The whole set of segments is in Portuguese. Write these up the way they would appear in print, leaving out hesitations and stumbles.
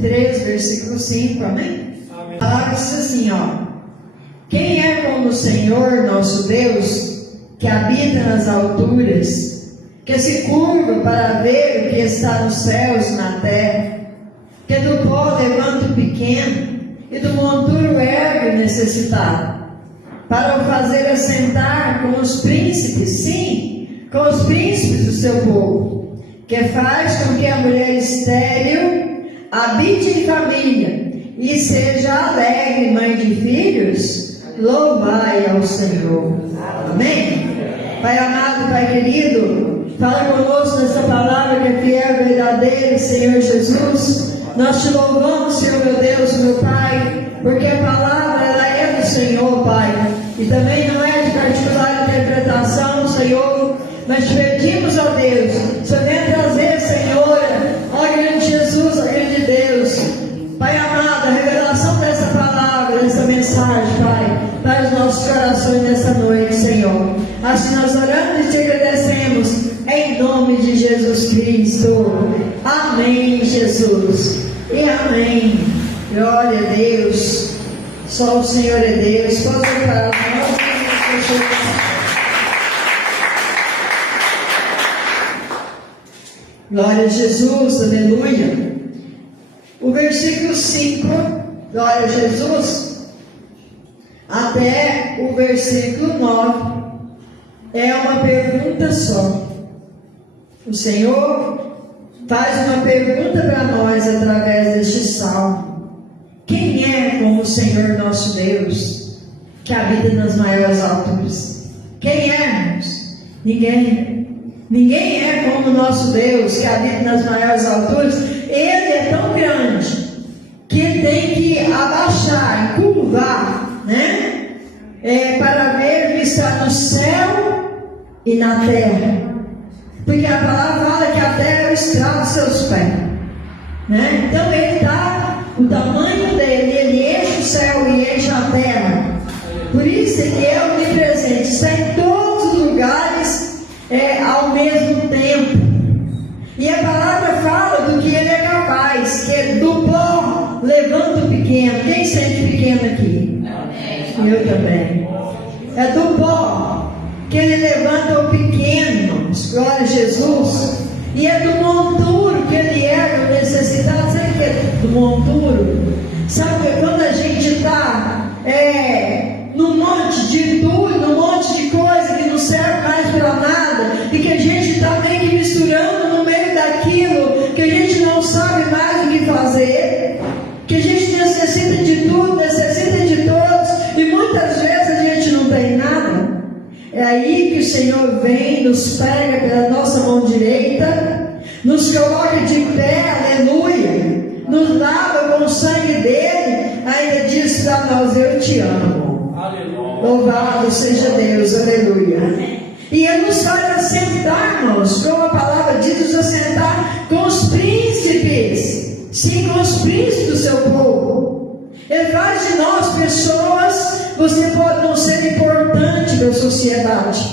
103, versículo 5, amém? A palavra diz assim, ó: quem é como o Senhor nosso Deus, que habita nas alturas, que se curva para ver o que está nos céus e na terra, que do pó levanta o pequeno e do monturo ergue o necessitado, para o fazer assentar com os príncipes, sim, com os príncipes do seu povo, que faz com que a mulher estéril habite em família e seja alegre mãe de filhos, louvai ao Senhor. Amém? Pai amado, Pai querido, fala conosco nessa palavra que é fiel e verdadeira, Senhor Jesus. Nós te louvamos, Senhor meu Deus, meu Pai, porque a palavra ela é do Senhor, Pai, e também não é de particular interpretação, Senhor. Nós te pedimos, ó Deus, Senhor, venha trazer, Senhor, ó grande Jesus, ó grande Deus, Pai amado, a revelação dessa palavra, dessa mensagem, Pai, para os nossos corações nessa noite, Senhor. Assim nós oramos e te agradecemos, em nome de Jesus Cristo. Amém, Jesus. E amém. Glória a Deus. Só o Senhor é Deus. Pode preparar nós. Glória a Jesus, aleluia. O versículo 5, glória a Jesus, até o versículo 9, é uma pergunta só. O Senhor faz uma pergunta para nós através deste salmo: quem é como o Senhor nosso Deus, que habita nas maiores alturas? Quem é, irmãos? Ninguém. Ninguém é como o nosso Deus, que habita nas maiores alturas. Ele é tão grande que tem que abaixar, curvar, né? Para ver o que está no céu e na terra. Porque a palavra fala que a terra é o estrado dos seus pés, né? Então ele dá o tamanho dele, ele enche o céu e enche a terra. Por isso ele é onipresente, está em todos os lugares ao mesmo tempo. E a palavra fala do que ele é capaz, que é do pó levanta o pequeno. Quem sente pequeno aqui? Eu também. É do pó que ele levanta o pequeno, irmãos. Glória a Jesus. E é do monturo que ele ergue o necessitado. Sabe o que é do monturo? Sabe que quando a gente está num monte de tudo, num monte de coisa que não serve mais para nada, e que a gente está meio que misturando no meio daquilo, que a gente não sabe mais o que fazer, que a gente necessita de tudo, necessita de todos, e muitas vezes a gente não tem nada. É aí que o Senhor vem, nos pega pela nossa mão direita, nos coloca de pé, aleluia, nos lava com o sangue dele, ainda diz para nós: eu te amo. Louvado seja Deus, aleluia. E ele nos faz assentar, irmãos, como a palavra diz, nos assentar com os príncipes, sim, com os príncipes do seu povo. Ele faz de nós pessoas. Você pode não ser importante para a sociedade,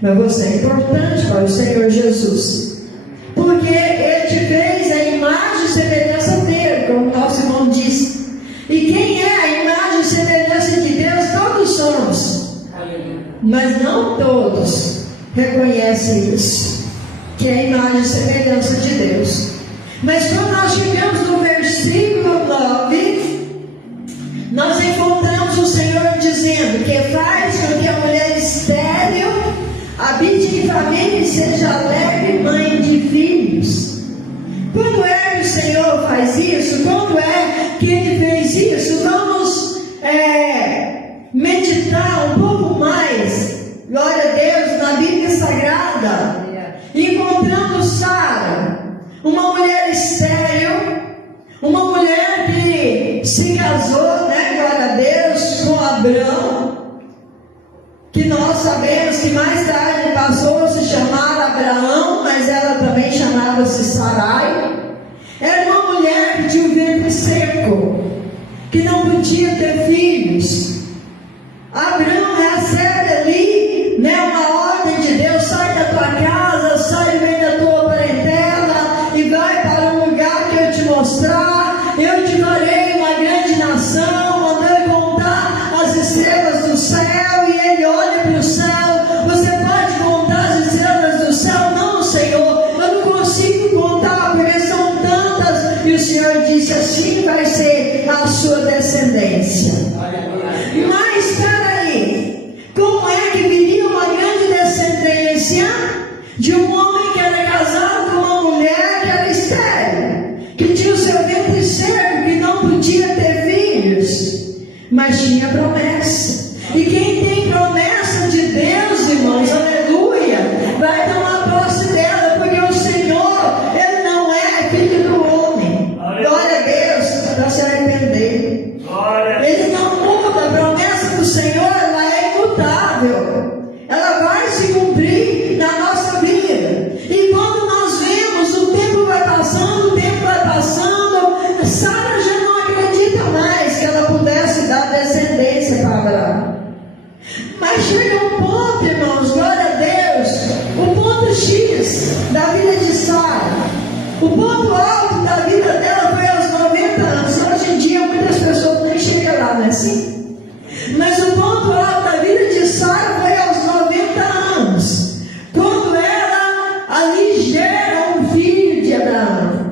mas você é importante para o Senhor Jesus, porque ele te fez a imagem e semelhança dele, como o nosso irmão disse. E quem é a imagem e semelhança de Deus? Todos somos, mas não todos reconhecem isso, que é a imagem e semelhança de Deus. Mas quando nós chegamos no versículo 9, nós encontramos o Senhor dizendo que faz com que a mulher estéril habite em família e seja alegre mãe de filhos. Quando é que o Senhor faz isso? Quando é que Ele fez isso? Vamos meditar um pouco mais, glória a Deus, na Bíblia Sagrada. Encontrando Sara, uma mulher estéril, uma mulher que se casou, né, glória a Deus, com Abraão, que nós sabemos que mais tarde passou a se chamar Abraão, mas ela também chamava-se Sarai. Era uma mulher que tinha o ventre seco, que não podia ter filhos. Abraão recebe ali, né, uma ordem de Deus: sai da tua casa, sai bem da tua parentela e vai para um lugar que eu te mostrar. eu te farei uma grande nação, mandou ele contar as estrelas do céu, e ele olha para o céu. Você pode contar as estrelas do céu? Não, Senhor, eu não consigo contar, porque são tantas. E o Senhor disse: assim vai ser a sua descendência. Mas espera aí, como é que viria uma grande descendência de um homem que era casado com uma mulher que era estéril, que tinha o seu ventre seco, que não podia ter filhos, mas tinha promessa? E quem tem promessa de Deus, irmãos, aleluia, vai tomar posse dela, porque o Senhor, Ele não é filho do homem. Glória a Deus, para se arrepender. Ele não muda. A promessa do Senhor, ela é imutável, ela vai se cumprir na nossa vida. E quando nós vemos, o tempo vai passando, Sara já não acredita mais que ela pudesse dar descendência para Abraão. Mas chega um ponto, irmãos, glória a Deus, o ponto X da vida de Sara, o ponto alto da vida dela foi aos 90 anos. Hoje em dia muitas pessoas nem chegam lá, não é assim? Mas o ponto alto da vida de Sara foi aos 90 anos, quando ela ali gera um filho de Abraão.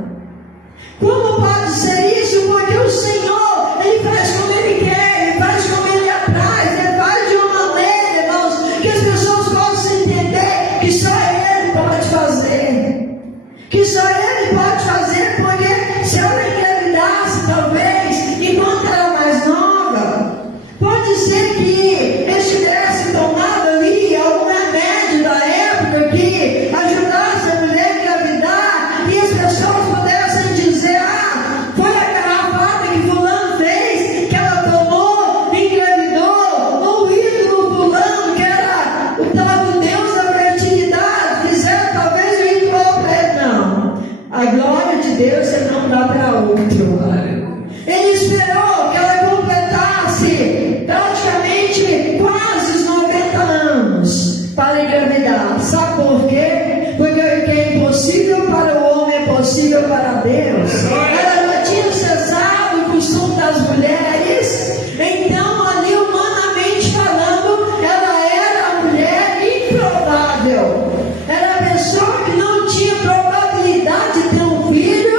Como pode ser isso? Porque o Senhor, Ele faz como Ele quer, Ele faz como Ele apraz, Ele faz de uma maneira, irmãos, que as pessoas possam entender que só Ele pode fazer. Que só Ele pode fazer, porque se ela engravidasse, talvez, enquanto era mais nova, pode ser que Ele tivesse tomado ali algum remédio da época que ajudasse a mulher a engravidar, e as pessoas pudessem dizer: ah, foi a garrafada que fulano fez, que ela tomou, engravidou, ou o ídolo fulano, que era o tal do Deus da fertilidade, fizeram talvez o ídolo para ele. Não, a glória de Deus Ele não dá para outro. Ele esperou que ela completasse praticamente quase os 90 anos para engravidar. Sabe por quê? Porque o que é impossível para o homem é possível para Deus. Ela já tinha cessado o costume das mulheres, então ali humanamente falando, ela era a mulher improvável. Era a pessoa que não tinha probabilidade de ter um filho,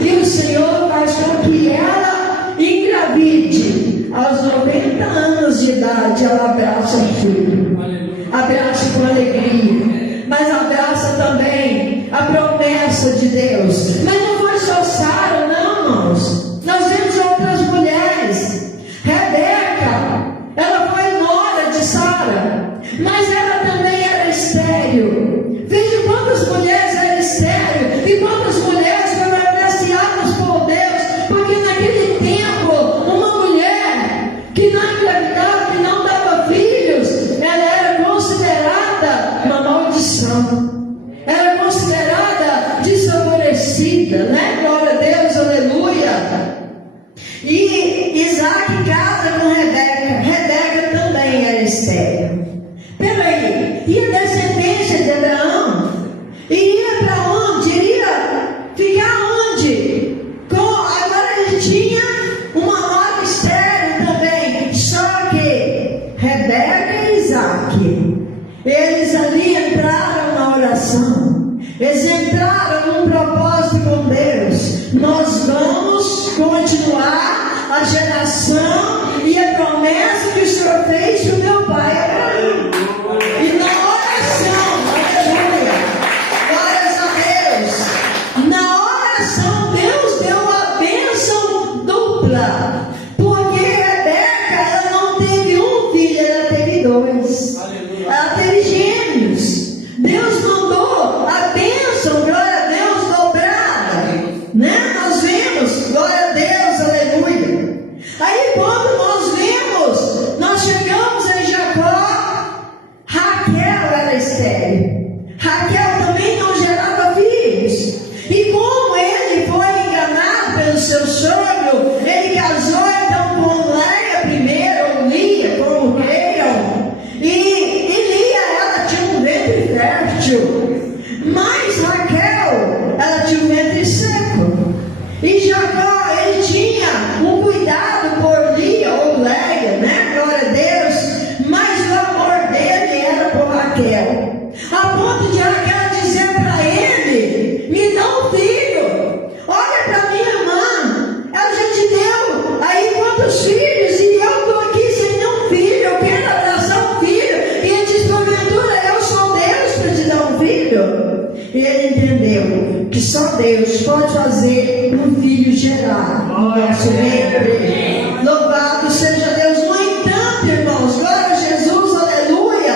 e o Senhor faz com que ela engravide. Aos 90 anos de idade, ela abraça o filho, abraça com alegria, mas abraça também a promessa de Deus. Mas não foi só Sara, não, irmãos. Nós vemos outras mulheres. Rebeca, ela foi nora de Sara, mas ela também era estéril. Veja quantas mulheres eram estéreis e quantas mulheres foram apreciadas por Deus, porque naquele tempo, uma mulher que não engravidava, que não dava filhos, ela era considerada uma maldição, era considerada desfavorecida, né? Glória a Deus, aleluia. E Isaac casa com Rebeca. Rebeca também era estéril. Peraí, e a descendência de Abraão iria para onde? Iria ficar onde? Agora ele tinha uma nora estéril também. Só que Rebeca e Isaac, eles ali entraram na oração, eles entraram num propósito com Deus. Nós vamos continuar a geração e a promessa que o Senhor fez para o meu pai Abraão. E na oração, aleluia, glórias a Deus, na oração Deus deu a bênção dupla, porque Rebeca, ela não teve um filho, ela teve dois. Ela teve gêmeos. Deus mandou a bênção, glória a Deus, dobrada, né? Nós vemos, glória a Deus, aleluia. Aí quando nós vemos, nós chegamos em Jacó, Raquel era estéril. Raquel também não gerava filhos. E como ele foi enganado pelo seu sogro, ele casou então com Leia primeiro, ou Lia, como queiram. E Lia, ela tinha um ventre fértil, mas Raquel, ela tinha um ventre seco. E Jacó, ele muitos filhos e eu estou aqui sem nenhum filho, eu quero abraçar um filho. E ele diz, porventura, eu sou Deus para te dar um filho? E ele entendeu que só Deus pode fazer um filho gerar no nosso ventre. Louvado seja Deus. No entanto, irmãos, glória a Jesus, aleluia.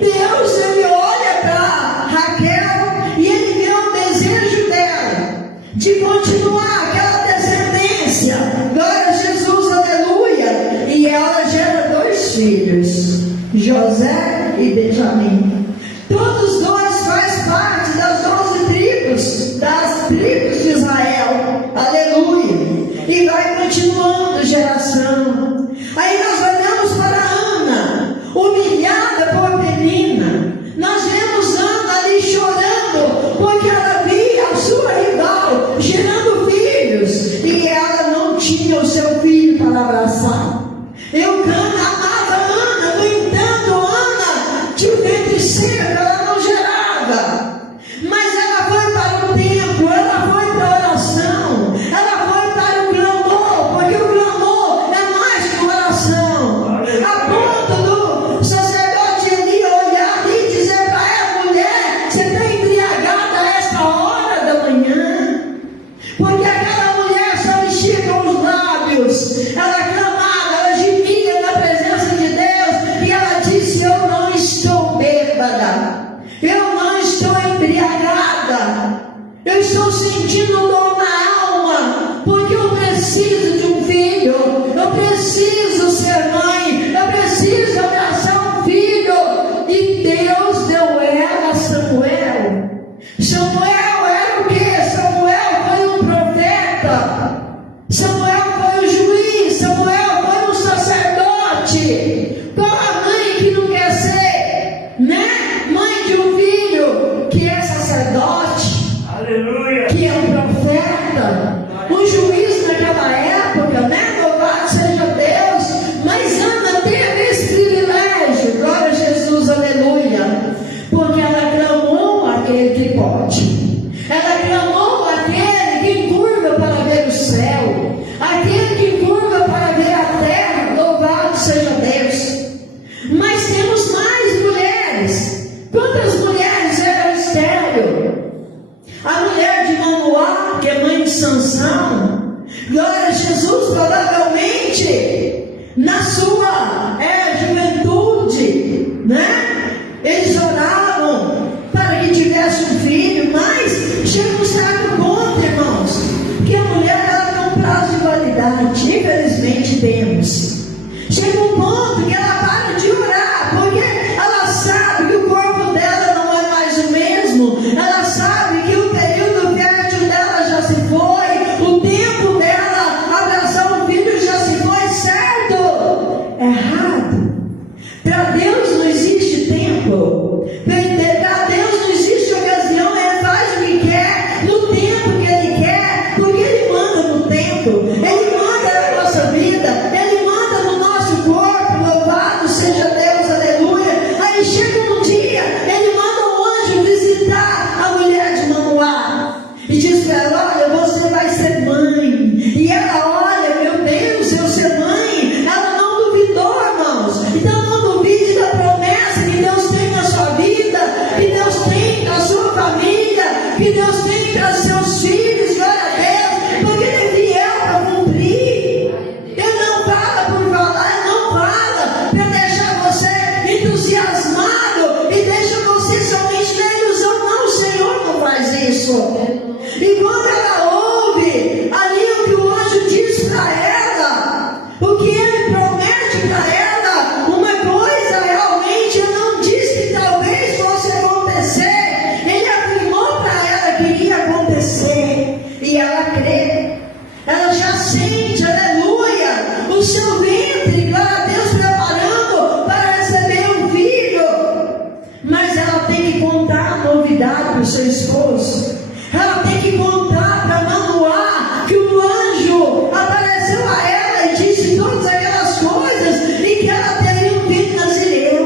Deus, ele olha para Raquel e ele vê o desejo dela de continuar aquela descendência. Glória a Jesus, aleluia. E ela gera 2 filhos, José e Benjamim. Todos 2 fazem parte das 12 tribos, das tribos de Israel. Aleluia. E vai continuando geração. Aí nós olhamos para Ana, humilhada por Penina. Nós vemos Ana ali chorando, porque ela via a sua rival gerando filhos, e ela não tinha o seu filho para abraçar. Eucana amava Ana, no entanto, Ana tinha o ventre seco, ela não gerava. Mas ela foi para o templo, ela foi para a oração, ela foi para o clamor, porque o clamor é mais que oração. A ponto do sacerdote Eli olhar ali e dizer para ela, mulher, você está embriagada a esta hora da manhã? Porque aquela mulher só mexia com os lábios, ela clamava, ela gemia na presença de Deus, e ela disse, eu não estou bêbada, eu não estou embriagada, eu estou sentindo dor na alma, porque eu preciso de um filho, eu preciso ser mãe, eu preciso abraçar um filho. E Deus deu ela a Samuel. Samuel era o quê? Samuel foi um profeta, Samuel foi um juiz, Samuel foi um sacerdote. Qual a mãe que não quer ser, né, mãe de um filho que é sacerdote? Aleluia. Que é um profeta, um juiz naquela época, né? Louvado seja Deus. Mas Ana teve esse privilégio, glória a Jesus, aleluia, porque ela clamou aquele que pode, ela clamou aquele que curva para ver o céu, aquele que curva para ver a terra, louvado seja Deus. Mas temos mais mulheres. Quantas mulheres eram estéril? A mulher de Manoá, que é mãe de Sansão, glória a Jesus, provavelmente na sua juventude, né? Eles oravam para que tivesse um filho, mas chega um certo ponto, irmãos, que a mulher ela tem um prazo de validade, infelizmente temos. Chega um ponto que ela para de orar, porque ela sabe que o corpo dela não é mais o mesmo, ela sabe que o período fértil dela já se foi, o tempo dela abraçar um filho já se foi, certo? Errado. Para Deus não existe tempo, para Deus não existe ocasião, Ele faz o que quer, no tempo que Ele quer, porque Ele manda no tempo, Ele manda na nossa vida, Ele manda no nosso corpo, louvado seja Deus, aleluia. Aí chega um dia, Ele manda um anjo visitar a mulher de Manoá, e diz para ela, olha, você vai ser mãe, e ela olha, meu Deus, eu ser mãe, ela não duvidou, irmãos. Então não duvide da promessa que Deus tem na sua vida, que Deus tem na sua família, que Deus tem para seus filhos, glória a Deus, porque Ele é fiel para cumprir. Ele não fala por falar, Ele não fala para deixar você entusiasmado e deixa você somente na ilusão. Não, o Senhor não faz isso. E quando ela ouve ali o que o anjo diz para ela, o que ele promete para ela, uma coisa realmente ele não disse que talvez fosse acontecer, ele afirmou para ela que iria acontecer, e ela crê, ela já sente, aleluia, o seu ventre, glória a Deus, preparando para receber um filho. Mas ela tem que contar a novidade para o seu esposo, ela tem que contar para Manoá que o anjo apareceu a ela e disse todas aquelas coisas, e que ela teria um filho nazireu.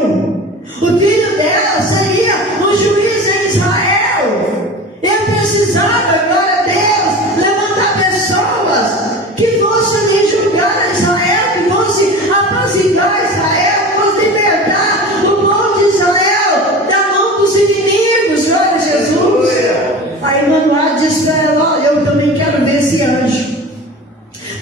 O filho dela seria um juiz em Israel. Ele precisava, glória a Deus, levantar pessoas que fossem lhe julgar a Israel Aí Manoá disse para ela: olha, eu também quero ver esse anjo,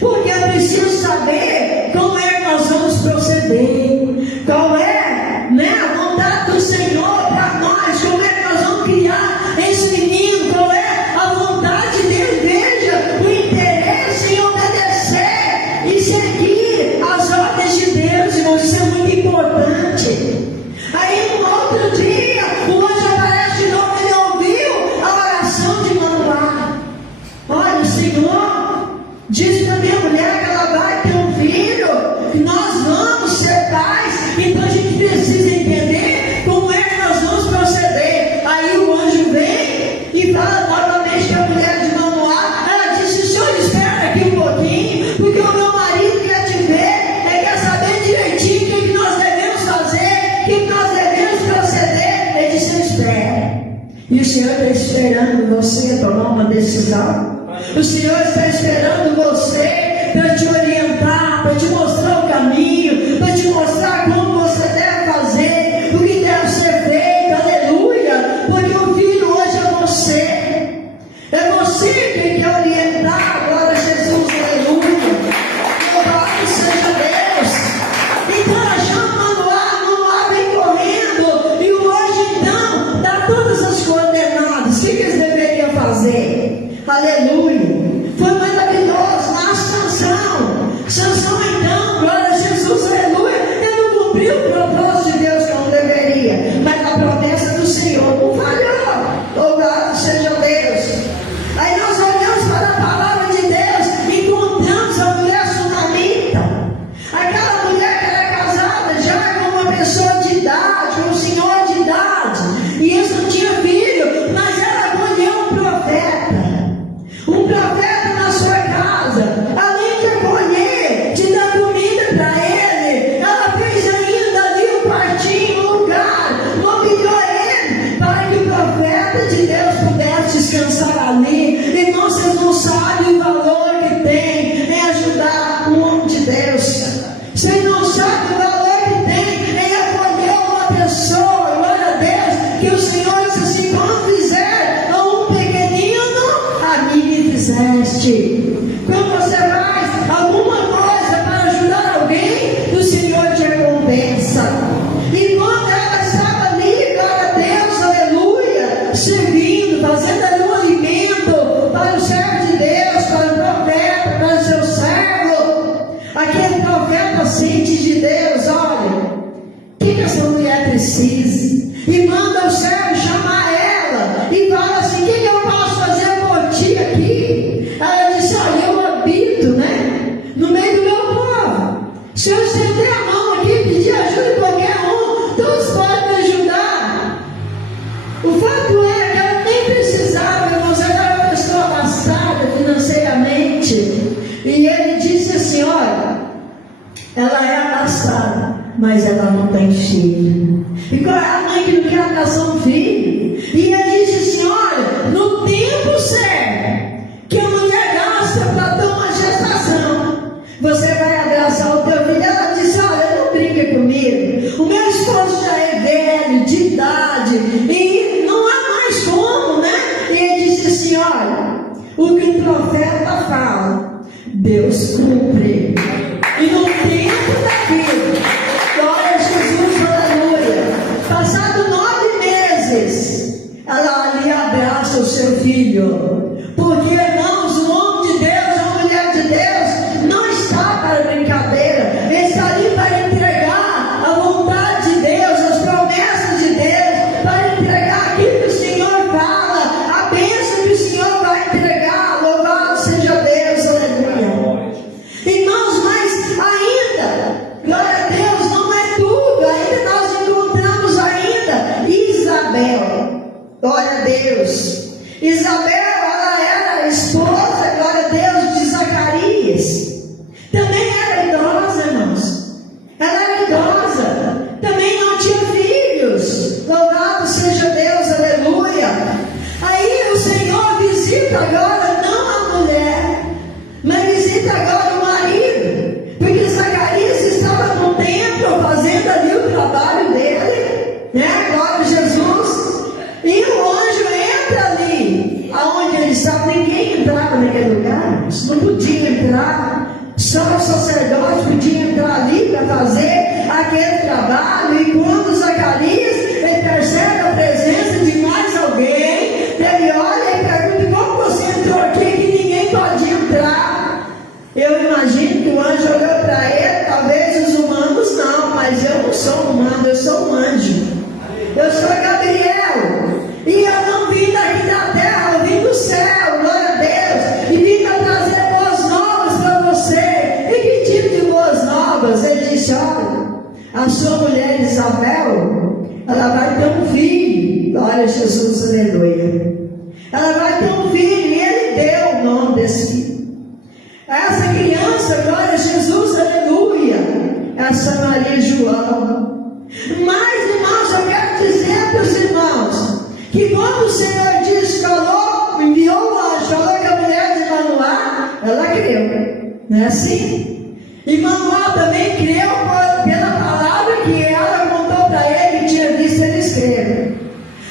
porque eu preciso saber como é que nós vamos proceder, qual é, a vontade do Senhor para nós, como é que nós vamos criar esse menino, qual é a vontade dele. Veja o interesse em obedecer e seguir as ordens de Deus, irmãos, isso é muito importante. Aí no outro dia, o anjo aparece de novo, ele ouviu a oração de Manoá. Olha, o Senhor diz para minha mulher que ela vai ter um filho, que nós vamos ser pais, então a gente precisa entender como é que nós vamos proceder. Aí o anjo vem e fala novamente com a mulher de Manoá. Ela disse: Senhor, espera aqui um pouquinho, porque o meu marido quer te ver, quer saber direitinho o que nós devemos fazer, o que nós devemos proceder. Ele disse: espera. E o Senhor está esperando você tomar uma decisão. O Senhor está esperando você para te orientar, para te mostrar o caminho, para te mostrar como você deve fazer, o que deve ser feito. Aleluia! Porque o filho hoje é você. É você quem quer orientar. Glória a Jesus, aleluia! Louvado seja Deus. Então ela chama Manoá vem correndo, e o anjo então dá todas as coordenadas. O que eles deveriam fazer? Aleluia! Foi maravilhoso. Mas Sansão então, glória a Jesus, aleluia, ele não cumpriu o propósito de Deus como deveria, mas a promessa do Senhor não falhou. Louvado seja Deus. Aí nós olhamos para a palavra de Deus e encontramos a mulher sunamita, aquela mulher que era casada já com uma pessoa de idade, com um senhor de idade, e eles não tinham filho, mas ela acolheu um profeta na sua casa, além de acolher, de dar comida para ele, ela fez ainda ali um quartinho, um lugar, mobiliou ele para que o profeta de Deus pudesse descansar ali. Irmãos, vocês não sabem o valor que tem em ajudar um homem de Deus. Vocês não sabem o valor que tem em acolher uma pessoa, glória a Deus, que o Senhor disse assim: quando fizer a um pequenino, a mim me fizeste. Quando você faz alguma coisa para ajudar alguém, o Senhor te recompensa. E quando ela estava ali, glória a Deus, aleluia, servindo, fazendo ali um alimento para o servo de Deus, para o profeta, para o seu servo, aquele profeta sente de Deus: olha, o que essa mulher precisa? E manda o servo chamar ela e fala assim: o que eu posso fazer por ti aqui? Ela disse: olha, eu habito, no meio do meu povo. Se eu estender a mão aqui e pedir ajuda de qualquer um, todos podem me ajudar. O fato é que ela nem precisava, irmãos, ela era uma pessoa abastada financeiramente. E ele disse assim: olha, ela é abastada, mas ela não tem filho. E qual é a mãe que não quer abraçar um filho? E ele disse assim: olha, no tempo certo que a mulher gasta para ter uma gestação, você vai abraçar o teu filho. Ela disse: olha, não brinque comigo, o meu esposo já é velho, de idade, e não há mais como, E ele disse assim: olha, o que o profeta fala, Deus cumpre. E no tempo da vida, glória a Jesus, aleluia, passado 9 meses, ela ali abraça o seu filho. Porque, irmãos, o homem de Deus, a mulher de Deus, não está para brincadeira, ele está ali para entregar a vontade de Deus, as promessas de Deus, para entregar aquilo que o Senhor fala, a bênção que o Senhor vai entregar. Louvado seja Deus, aleluia. podia entrar, só o sacerdote podia entrar ali para fazer aquele trabalho. E quando Zacarias ele percebe a presença de mais alguém, ele olha e pergunta: como você entrou aqui que ninguém pode entrar? Eu imagino que o anjo olhou para ele, talvez os humanos não, mas eu não sou humano, eu sou um anjo. Eu sou Gabriel, e eu não vim daqui da terra, eu vim do céu, glória a Deus, e vim para trazer boas novas para você. E que tipo de boas novas? Ele disse: olha, a sua mulher Isabel, ela vai ter um filho, glória a Jesus, aleluia. Ela vai ter um filho, e ele deu o nome desse filho. Essa criança, glória a Jesus, aleluia, essa Maria João. Mas, irmãos, eu quero dizer para os irmãos que quando o Senhor disse, enviou o anjo, falou que a mulher de Manoá, ela creu, não é assim? E Manoá também creu pela palavra que ela contou para ele que tinha visto ele escrever.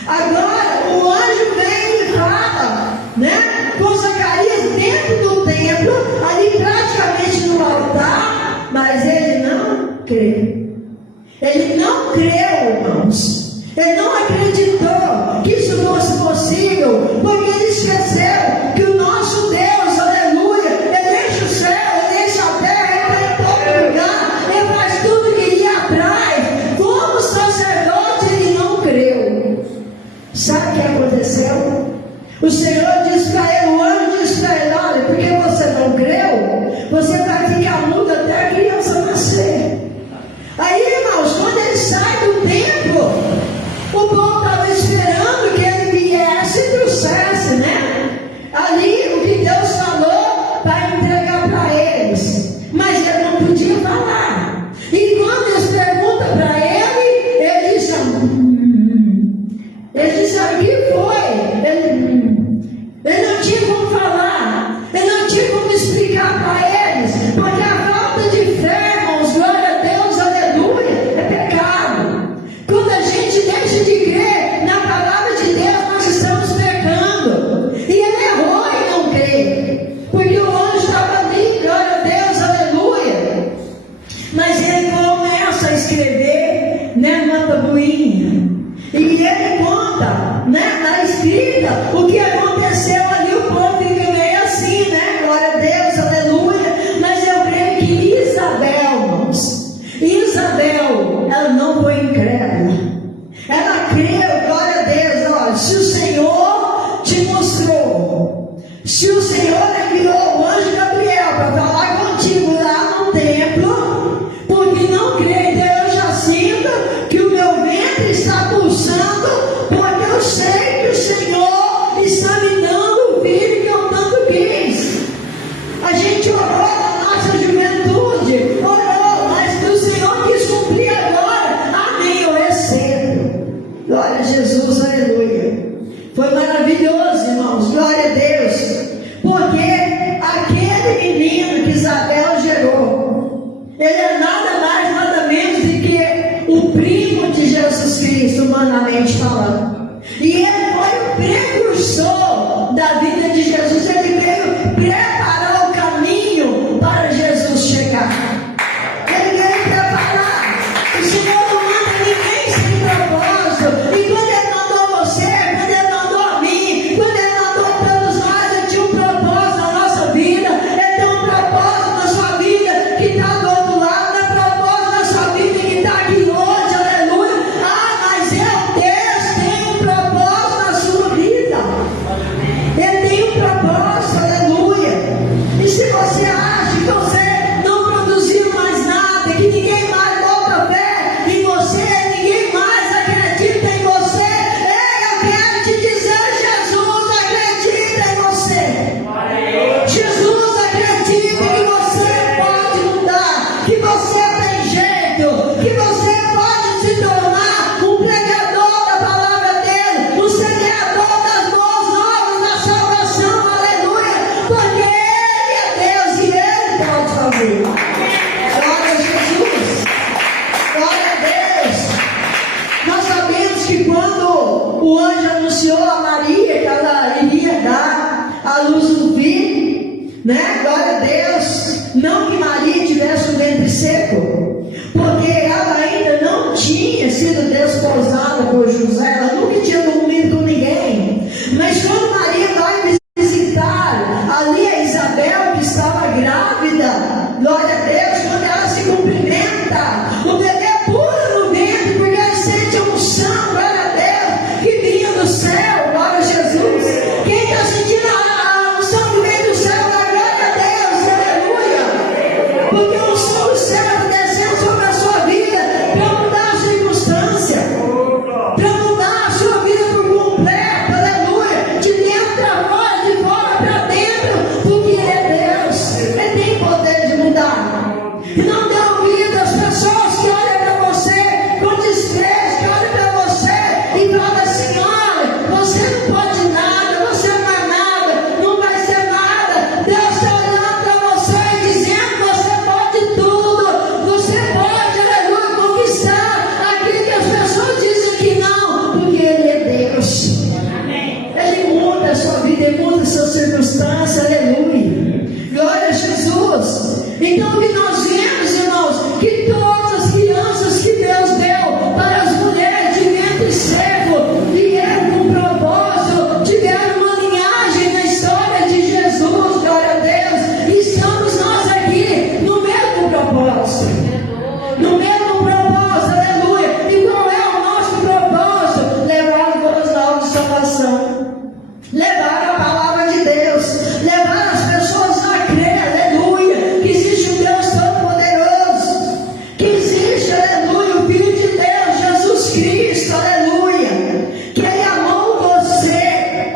Agora, o anjo vem e fala, né, com Zacarias dentro do templo, ali praticamente no altar, mas ele não creu. Ele não creu, irmãos. Ele não acreditou que isso fosse possível, porque ele esqueceu que o nosso Deus, aleluia, ele enche o céu, ele enche a terra, ele está em todo lugar, ele faz tudo que lhe apraz. Como sacerdote, ele não creu. Sabe o que aconteceu? O Senhor disse para ele, o anjo disse para ele: olha, porque você não creu, você vai ficar mudo até a criança nascer. Aí, irmãos, quando ele sai do templo, o povo estava esperando que ele viesse e trouxesse, né? Ali, o que Deus falou para entregar para eles. Mas ele não podia falar. E quando eles perguntam para ele, ele diz: ele disse: o que foi? Ele não tinha como falar. Ele não tinha como explicar para eles. Porque a falta de fé, irmãos, glória a Deus, aleluia, é pecado. Quando a gente deixa de crer na palavra de Deus, nós estamos pecando. E ele errou em não crer. Porque o anjo estava ali, glória a Deus, aleluia. Mas ele começa a escrever, né, numa tabuinha. E ele conta, né, na escrita, o que aconteceu ali. O povo fica meio assim, né, glória a Deus, aleluia. Mas eu creio que Isabel, ela não foi incrédula. Ela creu, glória a Deus. Olha, se o Senhor te mostrou, se o Senhor enviou o anjo Gabriel para falar contigo lá no templo, porque não crê, eu já sinto que o meu ventre está pulsando, porque eu sei que o Senhor está me dando o filho que eu tanto quis. A gente orou na nossa juventude, orou, mas o Senhor quis cumprir agora. Amém, eu recebo. Glória a Jesus, aleluia. Foi maravilhoso, irmãos, glória a Deus. Porque aquele menino que Isabel gerou, ele é nada mais, nada menos do que o primo de Jesus Cristo, humanamente falando. E ele foi o precursor da vida de Jesus. Ele veio preparar o caminho para Jesus chegar. Ele veio preparar. O Senhor não manda ninguém sem propósito. E quando ele mandou você, quando ele mandou a mim, quando ele mandou todos nós, ele tinha um propósito na nossa vida. Ele tem um propósito na sua vida que está do outro lado, tem um propósito na sua vida que está aqui hoje, aleluia. Ah, mas Deus tem não que Maria tivesse um ventre seco, porque ela ainda não tinha sido desposada por José, ela nunca tinha dormido com ninguém. Mas quando Maria vai visitar ali a Isabel, que estava grávida, glória a Deus, quando ela se cumprimenta, o bebê pula no ventre, porque ele sente a unção, glória a Deus, que vinha do céu, glória a Jesus. Quem está sentindo a unção que vem do céu, glória a Deus, aleluia, porque a unção do céu está descendo sobre a sua vida, para mudar a circunstância, para mudar a sua vida por completo, aleluia, de dentro para fora, de fora para dentro, porque Ele é Deus, Ele tem poder de mudar. E não dê ouvido às pessoas que olham para você com desprezo, que olham para você e falam assim: olha, você não pode nada, você não é nada, não vai ser nada. Deus está olhando para você e dizendo: você pode tudo, você pode, aleluia, conquistar aquilo que as pessoas dizem que não, porque Ele é Deus. Ele muda a sua vida, Ele muda a sua circunstância, aleluia. Glória a Jesus. Então o que nós vemos, irmãos, que todas as crianças que Deus deu para as mulheres de ventre seco vieram com propósito, tiveram uma linhagem na história de Jesus, glória a Deus. E estamos nós aqui no mesmo propósito, no mesmo propósito, aleluia. E qual é o nosso propósito? Levar boas novas de salvação, levar a palavra de Deus, levar as pessoas a crer, aleluia, que existe um Deus Todo-Poderoso, que existe, aleluia, o Filho de Deus, Jesus Cristo, aleluia, que Ele amou você,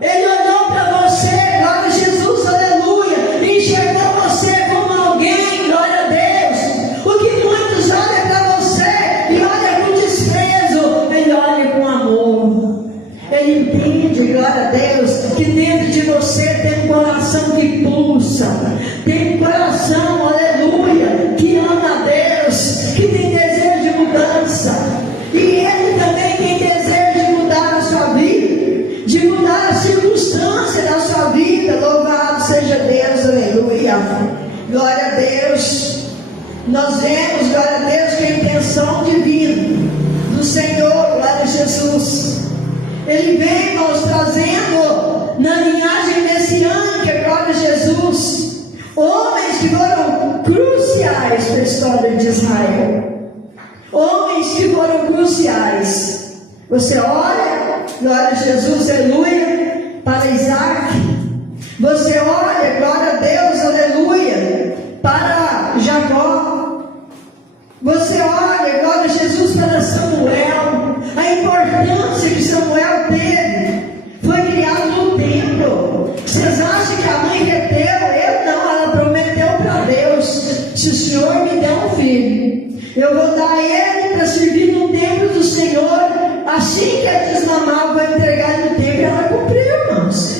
Ele olhou para você, glória a Jesus, aleluia, e enxergou você como alguém, glória a Deus. O que muitos olham para você e olham com desprezo, Ele olha com amor. Ele entende, glória a Deus, que dentro de você tem um coração que pulsa, tem um coração, aleluia, que ama a Deus, que tem desejo de mudança. E Ele também tem desejo de mudar a sua vida, de mudar a circunstância da sua vida. Louvado seja Deus, aleluia. Glória a Deus. Nós vemos, glória a Deus, que a intenção divina do Senhor, glória a Jesus, Ele vem nos trazendo na linhagem messiânica, glória a Jesus, homens que foram cruciais para a história de Israel, homens que foram cruciais. Você olha, glória a Jesus, aleluia, para Isaac. Você olha, glória a Deus, aleluia, para Jacó. Você olha, glória a Jesus, para Samuel. A importância que Samuel teve foi criado no templo. Vocês acham que a mãe reteu? Eu não, ela prometeu para Deus: se o Senhor me der um filho, eu vou dar ele para servir no templo do Senhor. Assim que ele desmamar, eu vou entregar ele no templo. Ela cumpriu, irmãos.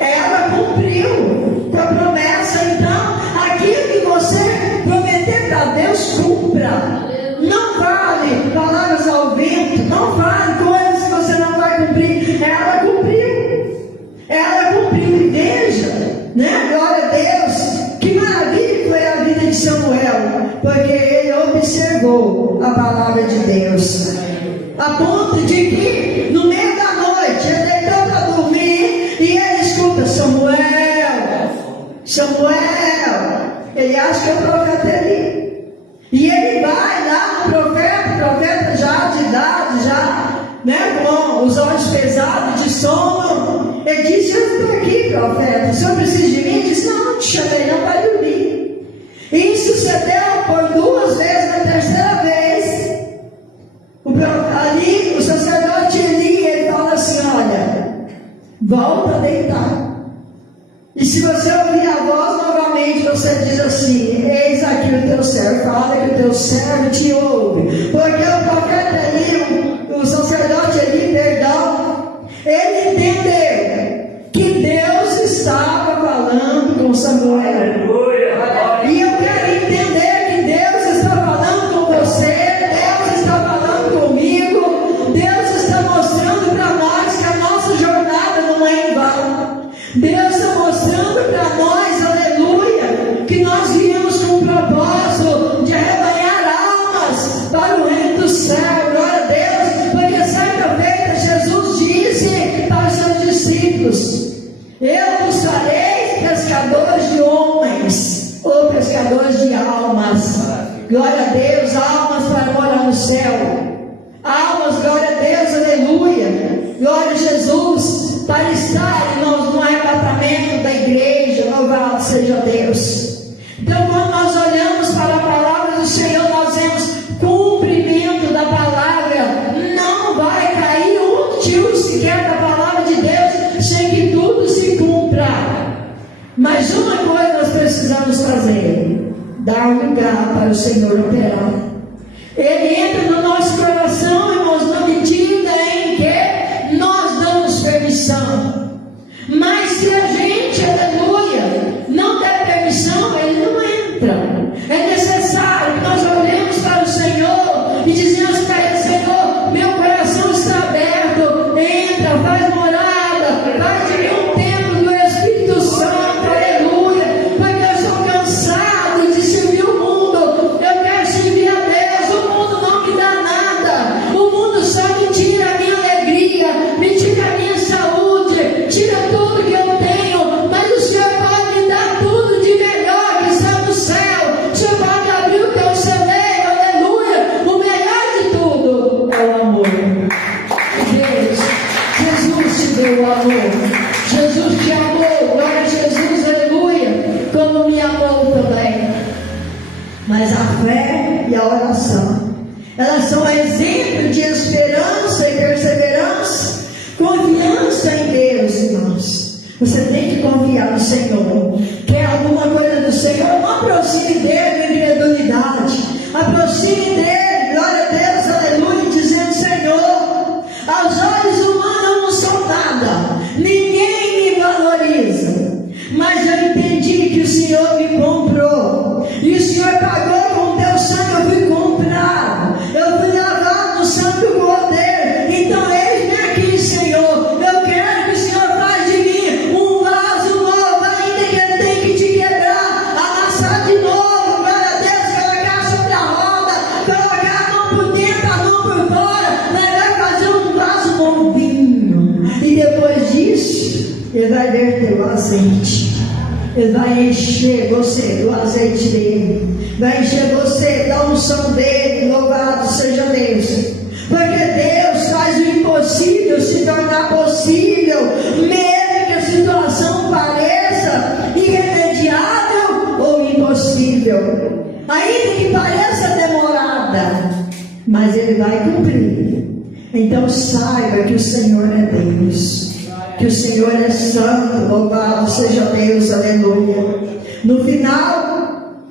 Ela cumpriu com a promessa. Então, aquilo que você prometer para Deus, cumpra. Não vale palavras ao vento, não vale coisas que você não vai cumprir. Ela cumpriu. Ela cumpriu. E veja, né? Glória a Deus. Que maravilha foi a vida de Samuel, porque ele observou a palavra de Deus, a ponto de que no meio da noite ele deitou para dormir e ele escuta: Samuel, Samuel. Ele acha que é o profeta Eli. E ele vai lá no profeta, o profeta já de idade, já, né, com os olhos pesados de sono. Ele disse: eu estou aqui, profeta, o senhor precisa de mim? Ele disse: não, não te chamei não para dormir. E sucedeu por 2 vezes. Na terceira vez, ali o sacerdote Eli, ele fala assim: olha, volta a deitar. E se você ouvir a voz novamente, você diz assim: eis aqui o teu servo. Fala que o teu servo te ouve. Porque o profeta Eli, o sacerdote Eli, perdão, ele entendeu que Deus estava falando com Samuel. E eu quero entender que Deus está falando com você, Deus está falando comigo, Deus está mostrando para nós que a nossa jornada não é em vão. Deus está mostrando para nós, aleluia, que nós viemos com o propósito de arrebanhar almas para o reino do céu. Glória a Deus, porque certa feita Jesus disse para os seus discípulos: eu vos farei pescadores de homens, ou pescadores de almas. Glória a Deus, almas para morar no céu. Almas, glória a Deus, aleluia. Glória a Jesus, para estar no arrebatamento da igreja. Louvado seja Deus. Então, quando nós olhamos para a palavra do Senhor, nós vemos cumprimento da palavra. Não vai cair um tio sequer da palavra de Deus sem que tudo se cumpra. Mas uma coisa nós precisamos fazer: dar lugar para o Senhor operar. Ele entra no nosso coração, irmãos, na medida em que nós damos permissão. Mas se a gente, aleluia, não der permissão, ele não entra. É necessário que nós olhemos para o Senhor e dizemos para ele: Senhor, meu coração está aberto, entra, faz morada, faz de mim um templo do Espírito Santo, aleluia, porque eu estou cansado de servir o mundo, eu quero servir a Deus. O mundo não me dá nada, o mundo só me tira a minha alegria, me tira a minha saúde, tira tudo que eu tenho, mas o Senhor pode me dar tudo de melhor que está no céu. O Senhor pode abrir o teu celeiro, aleluia. O melhor de tudo é o amor. Deus, Jesus te deu o amor, Jesus te amou, glória a Jesus, aleluia, como me amou também. Mas a fé e a oração, elas são exemplo de esperança e perseverança, confiança em Deus, irmãos. Você tem que confiar no Senhor. Quer alguma coisa do Senhor? Não aproxime dele em incredulidade, aproxime dele, glória a Deus, aleluia, dizendo: Senhor, aos olhos humanos eu não sou nada, ninguém me valoriza, mas eu entendi que o Senhor me comprou, e o Senhor pagou com o teu sangue. Eu fui comprado, eu fui lavado no sangue do Cordeiro. Então eis-me aqui, Senhor, eu quero que o Senhor faça de mim um vaso novo, ainda que ele tenha que te quebrar, amassar de novo, glória a Deus, colocar sobre a roda, colocar a mão por dentro, a mão por fora, mas vai fazer um vaso novinho. E depois disso, ele vai verter o azeite. Ele vai encher você do azeite dele, vai encher você da unção dele. Louvado seja Deus, porque Deus faz o impossível se tornar possível, mesmo que a situação pareça irremediável ou impossível, ainda que pareça demorada, mas ele vai cumprir. Então saiba que o Senhor é Deus, que o Senhor é santo. Louvado seja Deus, aleluia. No final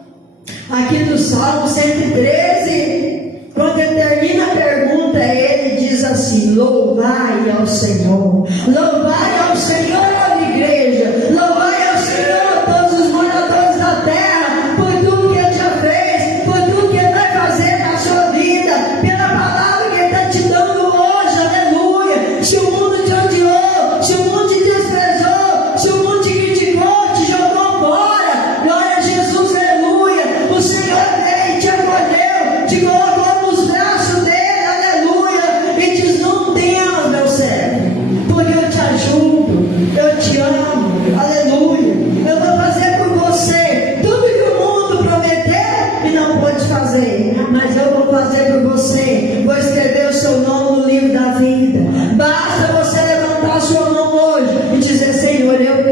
aqui do Salmo 113, quando ele termina a pergunta, ele diz assim: louvai ao Senhor, louvai ao Senhor, igreja, louvai ao Senhor, todos os moradores da terra, por tudo que ele já fez, por tudo que ele vai fazer na sua vida, pela palavra que ele está te dando hoje, aleluia. Se o mundo te odiou, se o mundo te desprezou, se o mundo te criticou, te jogou fora, glória a Jesus, aleluia, o Senhor veio e te acolheu, te colocou nos braços dele, aleluia, e diz: não temas, meu servo, porque eu te ajudo, eu te amo, aleluia, eu vou fazer por você tudo que o mundo prometeu e não pôde fazer, mas eu vou fazer por você. Vou escrever o seu nome no livro da vida. Basta você levantar a sua mão hoje e dizer: Senhor, eu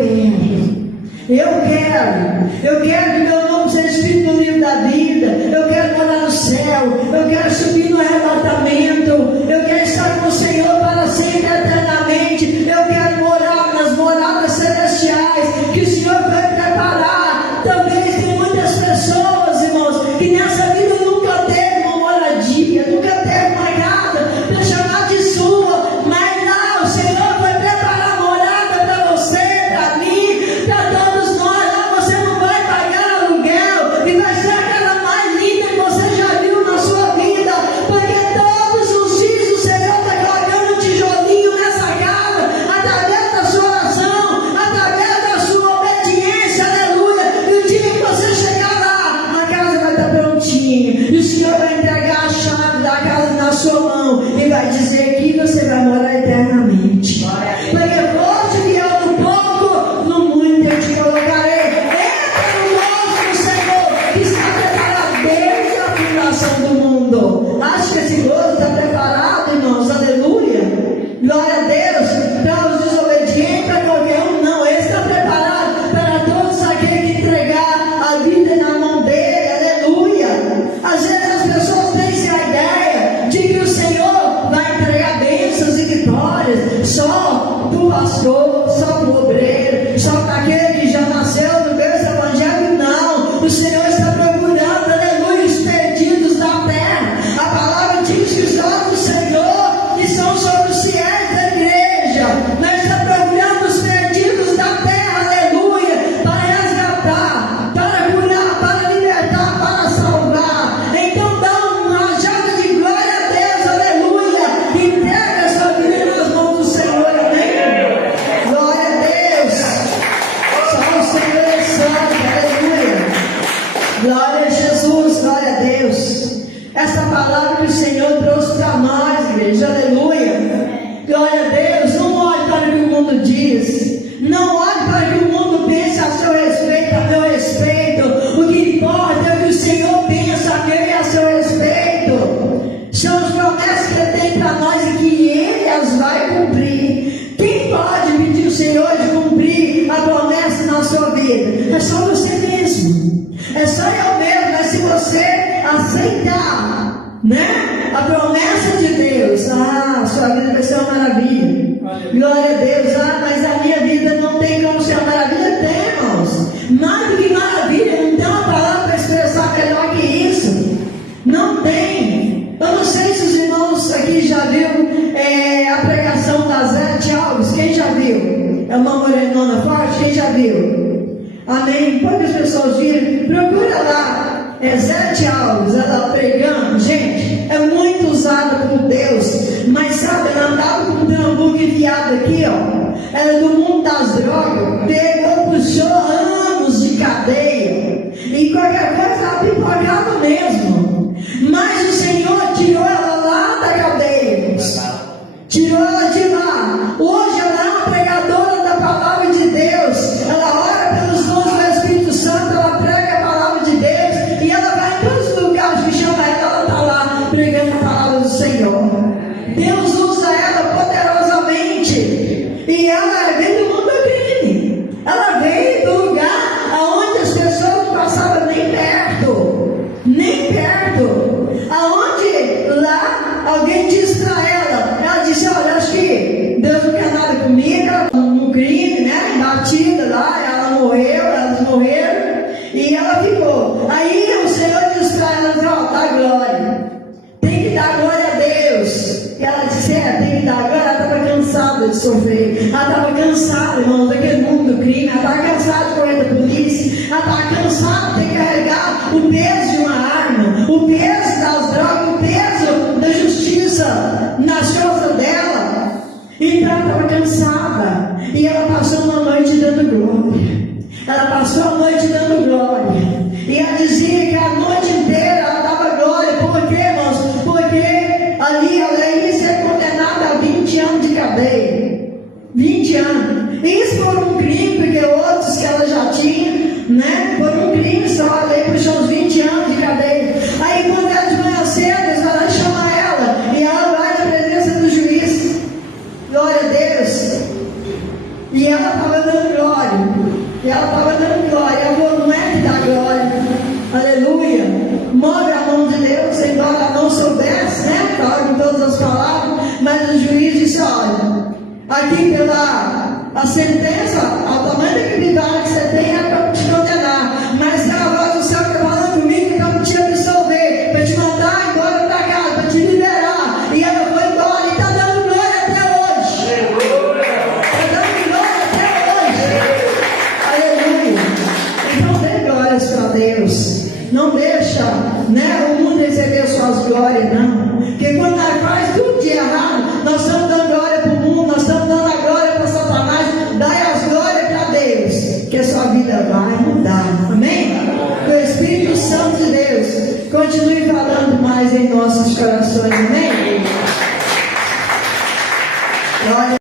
quero que meu nome seja escrito no livro da vida, eu quero morar no céu, eu quero subir no arrebatamento, eu quero estar com o Senhor para sempre, eternamente, eu quero morar nas moradas celestiais que o Senhor vai preparar. Também tem muitas pessoas, irmãos, que nessa vida nunca teve uma moradia, nunca teve uma casa para chamar de sua, mas lá o Senhor vai preparar morada para você, para mim, para todos nós. Lá você não vai pagar Glória a Jesus, glória a Deus. Essa palavra que o Senhor trouxe para nós, igreja, aleluia. Glória a Deus. Não olhe para o que o mundo diz. Não olhe para o que o mundo pensa a seu respeito, a meu respeito. O que importa é o que o Senhor pensa a meu e a seu respeito. São as promessas que Ele tem para nós e que Ele as vai cumprir. Quem pode pedir o Senhor de cumprir a promessa na sua vida? É só você mesmo. É só eu mesmo. Mas se você aceitar, né, a promessa de Deus, a sua vida vai ser uma maravilha. Glória a Deus. Mas a minha vida não tem como ser uma maravilha. Tem, irmãos. Mais do que maravilha. Não tem uma palavra para expressar melhor que isso. Não tem. Eu não sei se os irmãos aqui já viram a pregação da Zete Alves. Quem já viu? É uma morenona forte. Quem já viu? Amém. Poucas pessoas viram. Procura lá. Zete Alves, ela pregando. Gente, é muito usada por Deus. Mas sabe, ela andava com um trambuco enfiado aqui, ó. Ela é do mundo das drogas. Pegou, puxou anos de cadeia. E qualquer coisa ela pipocava mesmo. Mas o Senhor tirou ela lá da cadeia. Tirou ela de lá. Hoje ela é uma pregadora da palavra de Deus. Ela ora pelos dons do Espírito Santo. Ela prega a palavra de Deus. E ela vai em todos os lugares que chama ela. Ela está lá pregando a palavra do Senhor. Deus usa ela poderosamente. E ela veio do mundo do crime. Ela veio do lugar onde as pessoas não passavam nem perto. Nem perto. Aonde lá alguém disse para ela. Ela disse: olha, acho que Deus não quer nada comigo. No crime, né? Batida lá. Ela morreu, elas morreram. E ela ficou. Aí o Senhor disse para ela: ó, dá glória. Tem que dar glória a Deus. E ela disse: tem que dar glória. Ela estava cansada de sofrer. Ela estava cansada, irmãos, daquele mundo do crime. Ela estava cansada de correr da polícia. Ela estava cansada de ter que carregar o peso de uma arma, o peso das drogas, o peso da justiça nas costas dela. Então ela estava cansada. E ela passou uma noite dando glória. Ela passou a noite dando glória. E ela dizia que a noite inteira ela dava glória. Por quê, irmãos? Porque ali ela ia ser condenada a 20 anos de cadeia. 20 anos. Isso por um crime, porque outros que ela já tinha, né? Por um crime só, ela ia puxar uns 20 anos de cadeia. Aí quando ela de manhã cedo, eles vão lá chamar ela. E ela vai na presença do juiz. Glória a Deus. E ela estava dando glória. E ela estava dando glória. Ela falou: não é que dá glória. Aleluia. Move a mão de Deus, embora ela não soubesse, né? Claro, com todas as palavras. Mas o juiz disse: olha, aqui pela a sentença, a tamanho da que você tem é para te condenar. Mas se a voz do céu está falando comigo, então para te absolver, para te mandar embora para casa, para te liberar. E ela foi embora e está dando glória até hoje. Está dando glória até hoje. Aleluia. Então dê glórias para Deus. Não deixa, né, o mundo receber suas glórias, não. Porque quando nós faz tudo de errado, nós estamos dando glória para o mundo, nós estamos dando a glória para Satanás. Dai as glórias para Deus, que a sua vida vai mudar. Amém? Que o Espírito Santo de Deus continue falando mais em nossos corações. Amém?